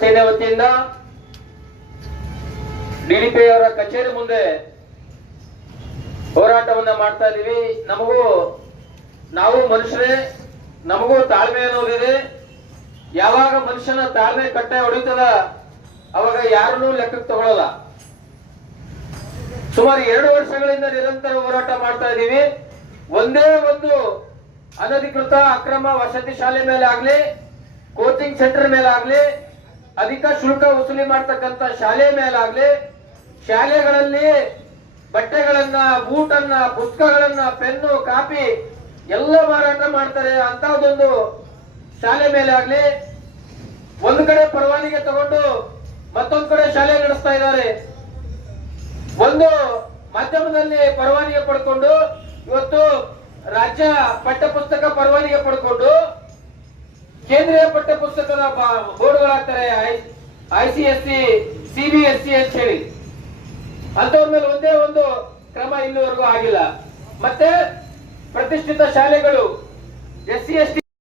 ಸೇನೆ ವತಿಯಿಂದ ಡಿಡಿಪಿ ಅವರ ಕಚೇರಿ ಮುಂದೆ ಹೋರಾಟವನ್ನ ಮಾಡ್ತಾ ಇದೀವಿ. ನಾವು ಮನುಷ್ಯರೇ, ನಮಗೂ ತಾಳ್ಮೆ ಅನ್ನೋದಿದೆ. ಯಾವಾಗ ಮನುಷ್ಯನ ತಾಳ್ಮೆ ಕಟ್ಟೆ ಹೊಡಿತದ ಅವಾಗ ಯಾರನ್ನೂ ಲೆಕ್ಕಕ್ಕೆ ತಗೊಳ್ಳಲ್ಲ. ಸುಮಾರು 2 ವರ್ಷಗಳಿಂದ ನಿರಂತರ ಹೋರಾಟ ಮಾಡ್ತಾ ಇದೀವಿ. ಒಂದೇ ಒಂದು ಅನಧಿಕೃತ ಅಕ್ರಮ ವಸತಿ ಶಾಲೆ ಮೇಲೆ ಆಗ್ಲಿ, ಕೋಚಿಂಗ್ ಸೆಂಟರ್ ಮೇಲೆ ಆಗ್ಲಿ, ಅಧಿಕ ಶುಲ್ಕ ವಸೂಲಿ ಮಾಡ್ತಕ್ಕಂಥ ಶಾಲೆ ಮೇಲಾಗ್ಲಿ, ಶಾಲೆಗಳಲ್ಲಿ ಬಟ್ಟೆಗಳನ್ನ, ಬೂಟನ್ನ, ಪುಸ್ತಕಗಳನ್ನ, ಪೆನ್ನು, ಕಾಪಿ ಎಲ್ಲ ಮಾರಾಟ ಮಾಡ್ತಾರೆ. ಅಂತಹದೊಂದು ಶಾಲೆ ಮೇಲೆ ಆಗ್ಲಿ, ಒಂದು ಕಡೆ ಪರವಾನಗಿ ತಗೊಂಡು ಮತ್ತೊಂದು ಕಡೆ ಶಾಲೆ ನಡೆಸ್ತಾ ಇದ್ದಾರೆ. ಒಂದು ಮಾಧ್ಯಮದಲ್ಲಿ ಪರವಾನಗಿ ಪಡ್ಕೊಂಡು ಇವತ್ತು ರಾಜ್ಯ ಪಠ್ಯಪುಸ್ತಕ ಪರವಾನಗಿ ಪಡ್ಕೊಂಡು ಕೇಂದ್ರೀಯ ಪಠ್ಯಪುಸ್ತಕದ ಬೋರ್ಡ್ಗಳಾಗ್ತಾರೆ, ICSE, CBSE ಅಂತ ಹೇಳಿ. ಅಂತವ್ರ ಮೇಲೆ ಒಂದೇ ಒಂದು ಕ್ರಮ ಇಲ್ಲಿವರೆಗೂ ಆಗಿಲ್ಲ. ಮತ್ತೆ ಪ್ರತಿಷ್ಠಿತ ಶಾಲೆಗಳು SC ST